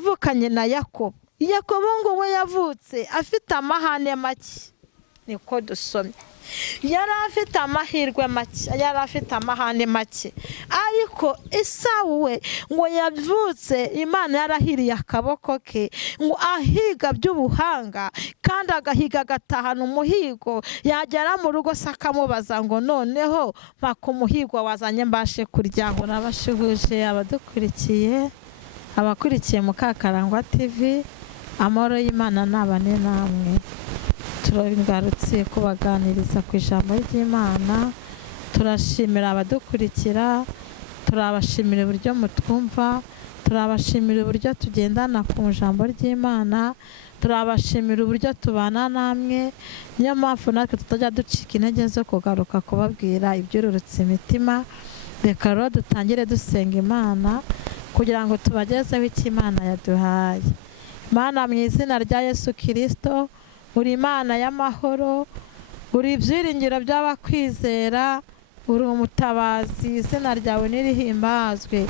yavukanye na Yakobo. Yakobo ngo we yavutse afite amahane make, niko dusomye. Yari afite amahirwe make, yari afite amahane make, ariko Esawu we ngo yavutse Imana yarahiriye akaboko ke ngo ahiga by'ubuhanga, kandi agahiga agatahana umuhigo. Yagera mu rugo se akamubaza ngo noneho mpaka umuhigo wazanye mbashe kuryaho. Nabashuhuje abadukurikiye, abakurikiye Mukakarangwa TV, amahoro y'Imana nabane namwe. Turagarutse kubaganiriza ku ijambo ry'Imana. Turashimira abadukurikira, turabashimira uburyo mutwumva, turabashimira uburyo tugendana ku ijambo ry'Imana, turabashimira uburyo tubana namwe. Niyo mpamvu natwe tutajya ducika intege zo kugaruka kubabwira ibyururutse imitima. Reka rero dutangire dusenga Imana kugira ngo tubagezeho icyo Imana yaduhaye. Mana, mu izina rya Yesu Kristo, uri Imana y'amahoro, uri ibyiringiro by'abakwizera, uri umutabazi, izina ryawe nirihimbazwe.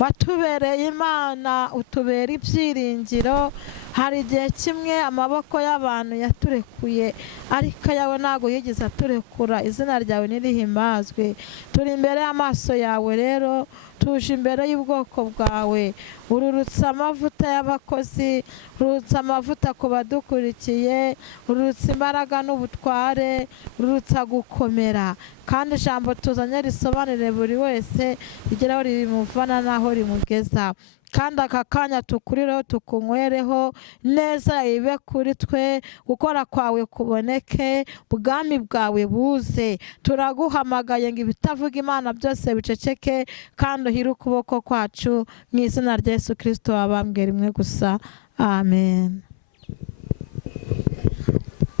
Watubereye Imana, utubera ibyiringiro. Hari igihe kimwe amaboko y'abantu yaturekuye, ariko ayawe ntabwo yigeze aturekura, izina ryawe nirihimbazwe. Turi imbere y'amaso yawe rero, tuje imbere y'ubwoko bwawe. Ururutse amavuta y'abakozi, ururutse amavuta ku badukurikiye, ururutse imbaraga n'ubutware, ururutse gukomera, kandi ijambo tuzanye risobanurire buri wese, rigeraho rimuvana n'aho rimugeza. Kandi aka kanya tukurireho tukunywereho neza, ibe kuri twe, gukora kwawe kuboneke, ubwami bwawe buze. Turaguhamagaye ngo ibitavuga Imana byose biceceke, kandi uhire ukuboko kwacu, mu izina rya Yesu Kristo wabambwe rimwe gusa, amen.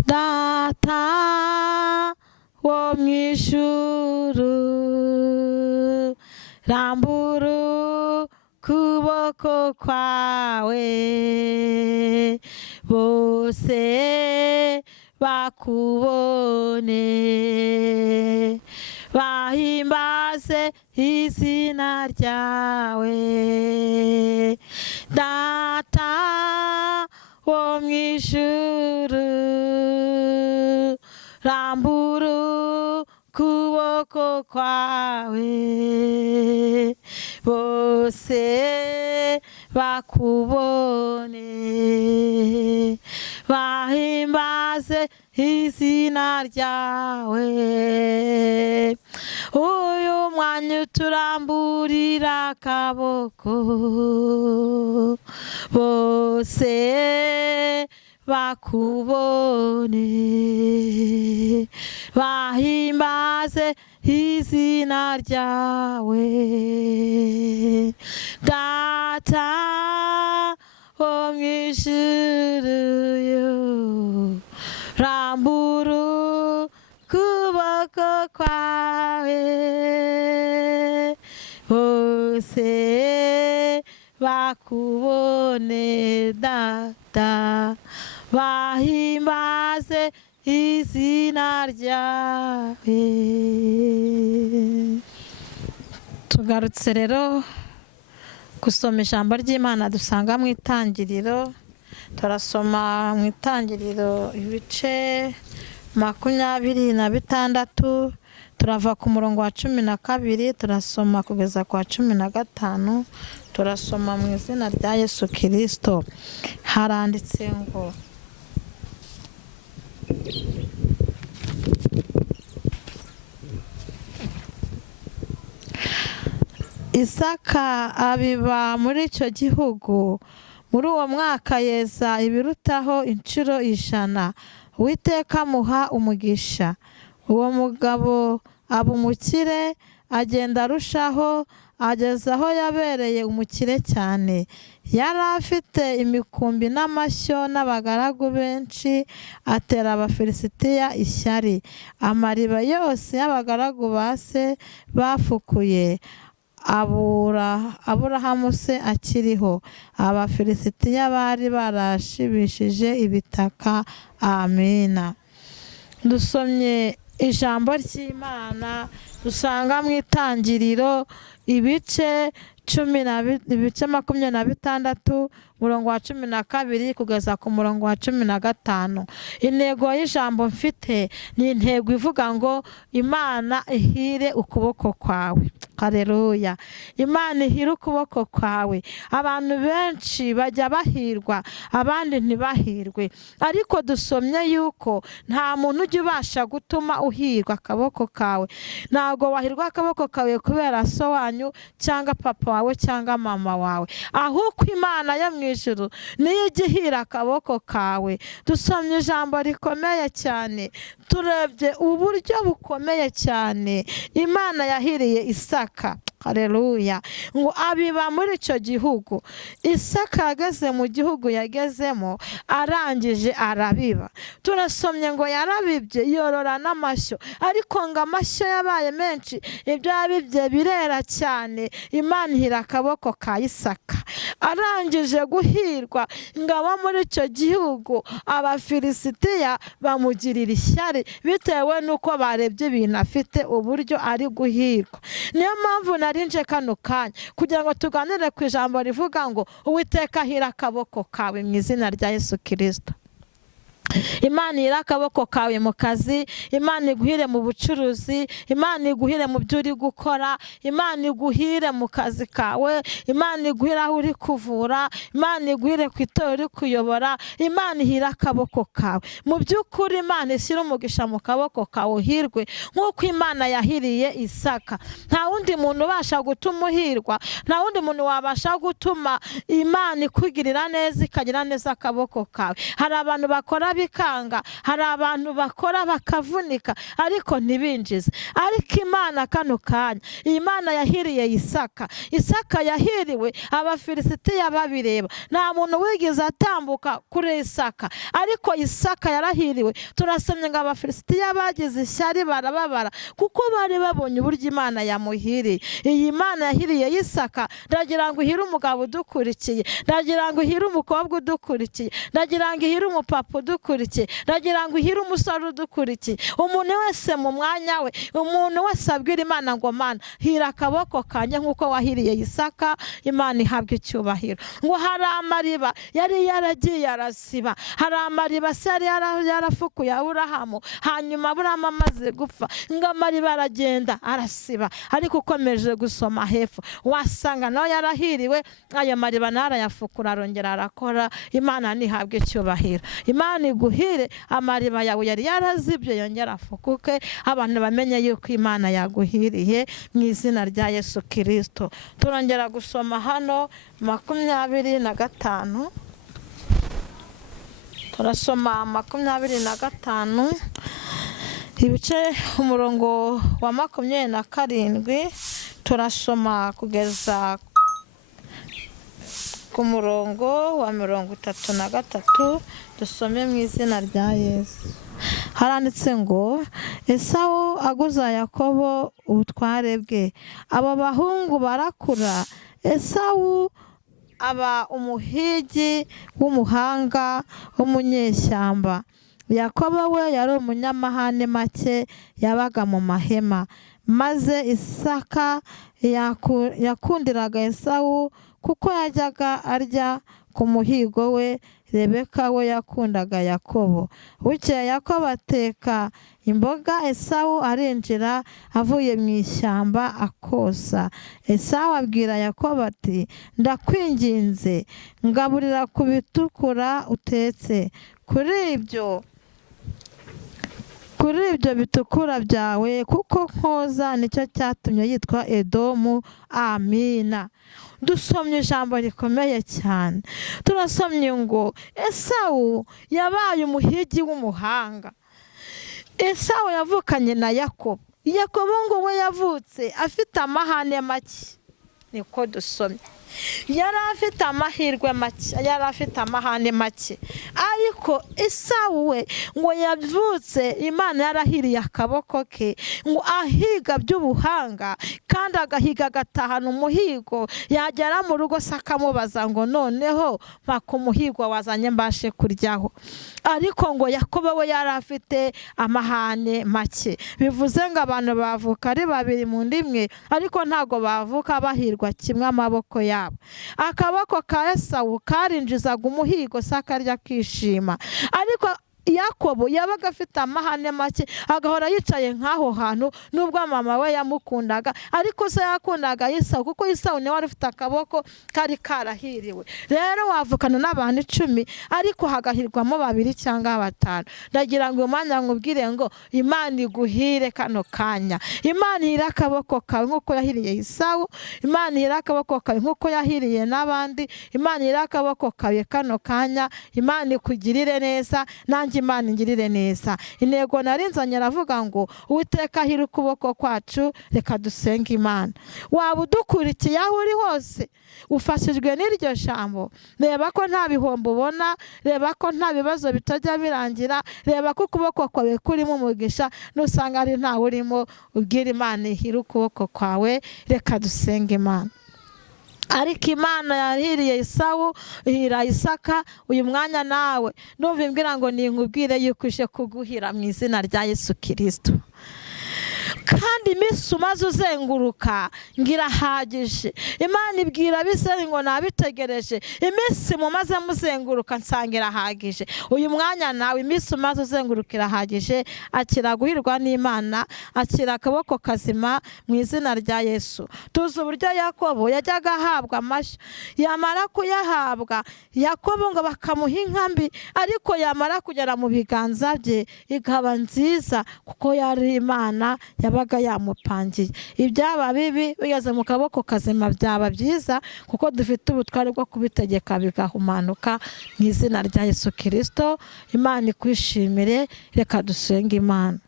Data wo mu ijuru, rambura ukuboko kwawe, bose bakubone, bahimbaze izina ryawe. Data wo mu ijuru, rambura ukuboko kwawe, bose bakubone, bahimbaze izina ryawe. Uyu mwanya uturamburira akaboko, bose bakubone, bahimbaze izina ryawe. Data wo mu ijuru, rambura ukuboko kwawe, bose bakubone. Data, bahimbaze izina ryawe. Tugarutse rero gusoma ijambo ry'Imana dusanga mu Itangiriro. Turasoma mu Itangiriro ibice 26, turava ku murongo wa 12, turasoma kugeza ku wa 15. Turasoma mu izina rya Yesu Kristo. Haranditse ngo, Isaka abiba muri icyo gihugu. Muri uwo mwaka yeza ibirutaho inshuro 100. Uwiteka amuha umugisha. Uwo mugabo aba umukire, agenda arushaho, ageza aho yabereye umukire cyane. Yari afite imikumbi n'amashyo n'abagaragu benshi, atera Abafilisitiya ishyari. Amariba yose y'abagaragu ba se bafukuye, Aburahamu se akiriho. Abafilisitiya bari barashibishije ibitaka. Amina. Dusomye ijambo ry'Imana dusanga mu Itangiriro ibice ibice 26 umurongo wa 12 kugeza ku murongo wa 15. Intego y'ijambo mfite ni intego ivuga ngo Imana ihire ukuboko kwawe. Haleluya. Imana ihire ukuboko kwawe. Abantu benshi bajya bahirwa, abandi ntibahirwe, ariko dusomye yuko nta muntu ujya ubasha gutuma uhirwa akaboko kawe. Ntabwo wahirwa akaboko kawe kubera so wanyu cyangwa papa wawe cyangwa mama wawe, ahubwo Imana yo mu ijuru niyo ijya ihira akaboko kawe. Dusomye ijambo rikomeye cyane, turebye uburyo bukomeye cyane Imana yahiriye Isaka. Haleluya. Ngo abiba muri icyo gihugu. Isaka yageze mu gihugu yagezemo, arangije arabiba. Turasomye ngo yarabibye yorora n'amashyo, ariko ngo amashyo yabaye menshi, ibyo yabibye birera cyane. Imana ihira akaboko ka Isaka. Arangije guhirwa ngo aba muri icyo gihugu, Abafilisitiya bamugirira ishyari bitewe n'uko barebye ibintu afite uburyo ari guhirwa. Niyo mpamvu narinje kano kanya kugira ngo tuganire ku ijambo rivuga ngo Uwiteka ahira akaboko kawe mu izina rya Yesu Kristo. Imana ihire akaboko kawe mu kazi, Imana iguhire mu bucuruzi, Imana iguhire mu byo uri gukora, Imana iguhire mu kazi kawe, Imana iguhire aho uri kuvura, Imana iguhire ku itorero uri kuyobora. Imana ihire akaboko kawe. Mu by'ukuri Imana ishyira umugisha mu kaboko kawe uhirwe nk'uko Imana yahiriye Isaka. Nta wundi muntu ubasha gutuma uhirwa, nta wundi muntu wabasha gutuma Imana ikugirira neza ikagira neza akaboko kawe. Hari abantu bakora bikanga, hari abantu bakora bakavunika ariko ntibinjize, ariko Imana kano kanya, Imana yahiriye Isaka. Isaka yahiriwe Abafilisitiya babireba, nta muntu wigeze atambuka kuri Isaka, ariko Isaka yarahiriwe. Turasomye ngo Abafilisitiya bagize ishyari barababara kuko bari babonye uburyo Imana yamuhiriye. Iyi Imana yahiriye Isaka, ndagira ngo ihire umugabo udukurikiye, ndagira ngo ihire umukobwa udukurikiye, ndagira ngo ihire umupapa udukurikiye, ndagira ngo ihire umusore udukurikiye. Umuntu wese mu mwanya we, umuntu wese abwira Imana ngo Mana hira akaboko kanje nk'uko wahiriye Isaka. Imana ihabwe icyubahiro. Ngo hari amariba yari yaragiye arasiba, hari amariba se yari yarafukuye Aburahamu, hanyuma Aburahamu amaze gupfa ngo amariba aragenda arasiba. Ariko ukomeje gusoma hepfo wasanga nawe yarahiriwe, ayo mariba narayafukura arongera arakora. Imana nihabwe icyubahiro. Imana iguhire amariba yawe yari yarazibye yongera afukuke, abantu bamenye yuko Imana yaguhiriye mu izina rya Yesu Kristo. Turongera gusoma hano 25. Turasoma 25 ibice umurongo wa 27, turasoma kugeza ku murongo wa 33. Dusome mu izina rya Yesu. Haranditse ngo Esawu aguza Yakobo ubutware bwe. Abo bahungu barakura. Esawu aba umuhigi w'umuhanga w'umunyeshyamba. Yakobo we yari umunyamahane make yabaga mu mahema. Maze Isaka yakundiraga Esawu kuko yajyaga arya ku muhigo we. Rebeka we yakundaga Yakobo. Bukeye Yakobo ateka imboga, Esawu arinjira avuye mu ishyamba akosa. Esawu abwira Yakobo ati ndakwinginze ngaburira ku bitukura utetse. Kuri ibyo bitukura byawe kuko nkoza nicyo cyatumye yitwa Edomu. Amina. Dusomye ijambo rikomeye cyane. Turasomye ngo Esawu yabaye umuhigi w'umuhanga. Esawu yavukanye na Yakobo. Yakobo ngo we yavutse afite amahane make, niko dusomye. yari afite amahirwe make, yari afite amahane make, ariko Esawu we ngo yavutse Imana yarahiriye akaboko ke ngo ahiga by'ubuhanga, kandi agahiga agatahana umuhigo, yagera mu rugo se akamubaza ngo noneho mpaka umuhigo wazanye mbashe kuryaho. Ariko ngo Yakobo we yari afite amahane make. Bivuze ngo abantu bavuka ari babiri mu ndimwe, ariko ntago bavuka bahirwa kimwe amaboko yabo. Akaboko ka Esawu karinjizaga umuhigo se akarya akishima, ariko Yakobo yabaga afite amahane make, agahora yicaye nk'aho hantu. Nubwo mama we yamukundaga, ariko se yakundaga Esawu, kuko Esawu niwe wari ufite akaboko kari karahiriwe. Rero wavukana n'abantu 10, ariko hagahirwamo 2 cyangwa 5. Ndagira ngo umwanya nkubwire ngo Imana iguhire kano kanya. Imana ihira akaboko kawe nk'uko yahiriye Esawu, Imana ihira akaboko kawe nk'uko yahiriye n'abandi, Imana ihira akaboko kawe kano kanya. Imana ikugirire neza, nanjye Imana ingirire neza. Intego narinzanye aravuga ngo Uwiteka ahira ukuboko kwacu. Reka dusenge Imana. Waba udukurikiye aho uri hose, ufashijwe n'iryo jambo, reba ko nta bihombo ubona, reba ko nta bibazo bitajya birangira, reba ko ukuboko kwawe kurimo umugisha, nusanga ari ntawe urimo, ubwira Imana ihira ukuboko kwawe. Reka dusenge Imana. Ariko Imana yahiriye Esawu, ihira Isaka. Uyu mwanya nawe numva imbwira ngo ninkubwire yuko uje kuguhira mu izina rya Yesu Kristo. Kandi iminsi umaze uzenguruka ngira hagije. Imana ibwira Abisirayeli ngo nabitegereje, iminsi mumaze muzenguruka nsanga irahagije. Uyu mwanya nawe iminsi umaze uzenguruka irahagije. Akira guhirwa n'Imana, akira akaboko kazima mu izina rya Yesu. Tuzi uburyo Yakobo yajyaga ahabwa amashyo, yamara kuyahabwa Yakobo ngo bakamuha inkambi, ariko yamara kugera mu biganza bye ikaba nziza, kuko yari Imana yabaga yamupangiye. Ibyaba bibi bigeze mu kaboko kazima byaba byiza, kuko dufite ubutware bwo kubitegeka bigahumanuka mu izina rya Yesu Kristo. Imana ikwishimire. Reka dusenge Imana.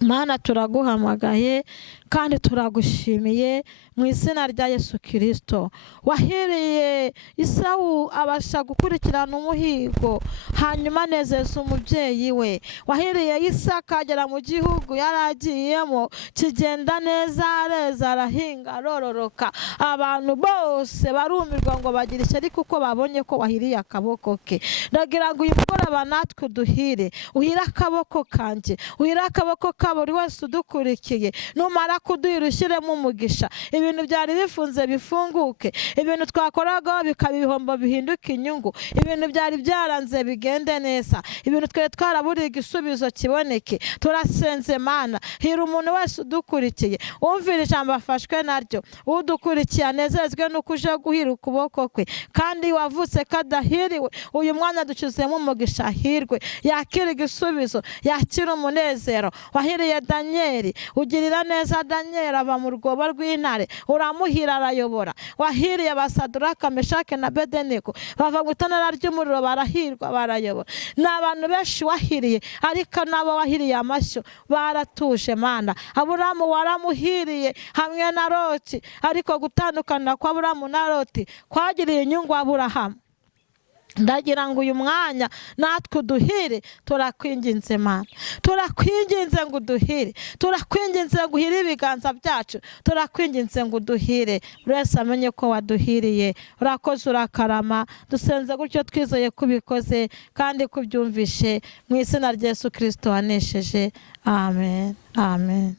Mana, turaguhamagaye kandi turagushimiye mu izina rya Yesu Kristo. Wahiriye Esawu abasha gukurikirana umuhigo, hanyuma anezeza umubyeyi we. Wahiriye Isaka agera mu gihugu yaragiyemo, kigenda neza, areza, arahinga, arororoka. Abantu bose barumirwa ngo bagira ishyari kuko babonye ko wahiriye akaboko ke. Ndagira ngo uyu mugoroba natwe uduhire, uhire akaboko kanje, uhire akaboko ka buri wese udukurikiye. Numara kuduhira ushyiremo umugisha, ibintu byari bifunze bifunguke, ibintu twakoraga bikaba ibihombo bihinduka inyungu, ibintu byari byaranze bigende neza, ibintu twe twaraburiye igisubizo kiboneke. Turasenze Mana, hira umuntu wese udukurikiye, umvira ijambo afashwe naryo, udukurikiye anezezwe nuko uje guhira ukuboko kwe. Kandi wavutse kadahiriwe, uyu mwanya ducuzemo umugisha, ahirwe, yakira igisubizo, yakira umunezero. Wahiriye Danieli, ugirira neza Danieli, ava mu rwobo rw'intare, uramuhira arayobora. Wahiriye Basaduraka, Meshake na Abedenego, bava mu itanura ry'umuriro, barahirwa, barayobora. Ni abantu benshi wahiriye, ariko nabo wahiriye amashyo baratuje Mana. Aburamu waramuhiriye hamwe na Loti, ariko gutandukana kwa Aburamu na Loti kwagiriye inyungu Aburahamu. Ndagira ngo uyu mwanya natwe uduhire. Turakwinginze Mana, turakwinginze ngo uduhire, turakwinginze ngo uhire ibiganza byacu, turakwinginze ngo uduhire. Buri wese amenye ko waduhiriye. Urakoze, urakarama. Dusenze gutyo twizeye kubikoze kandi kubyumvishe mu izina rya Yesu Kristo wanesheje. Amen, amen.